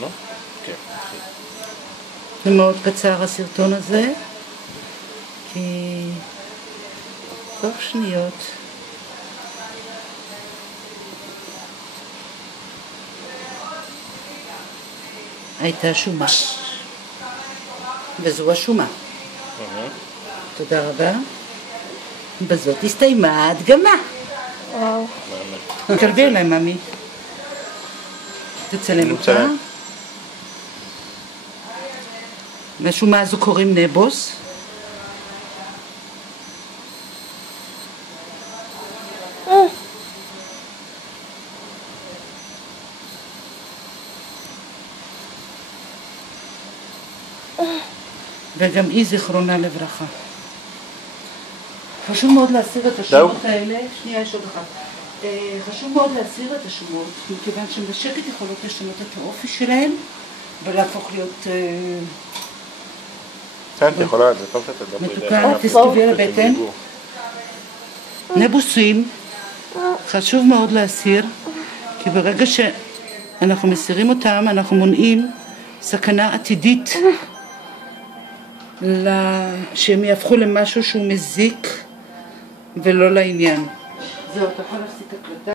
לא? כן. זה מאוד קצר הסרטון הזה, כי תוך שניות הייתה שומה, וזו השומה. תודה רבה. בזאת הסתיימה ההדגמה. וואו. קרבי אליי, ממי. תצלם אותה. לשומה הזו קוראים נבוס. וגם היא זיכרונה לברכה. חשוב מאוד להסיר את השומות האלה. שנייה, יש עוד אחת. חשוב מאוד להסיר את השומות, מכיוון שבשקט יכולות לשנות את האופי שלהן ולהפוך להיות כן, את יכולה, זה טוב שאתה דברי. מתוקה, תסתובבי על הבטן. נבוסים חשוב מאוד להסיר, כי ברגע שאנחנו מסירים אותם אנחנו מונעים סכנה עתידית שהם יהפכו למשהו שהוא מזיק ולא לעניין. זהו, אתה יכול להפסיק הקלטה.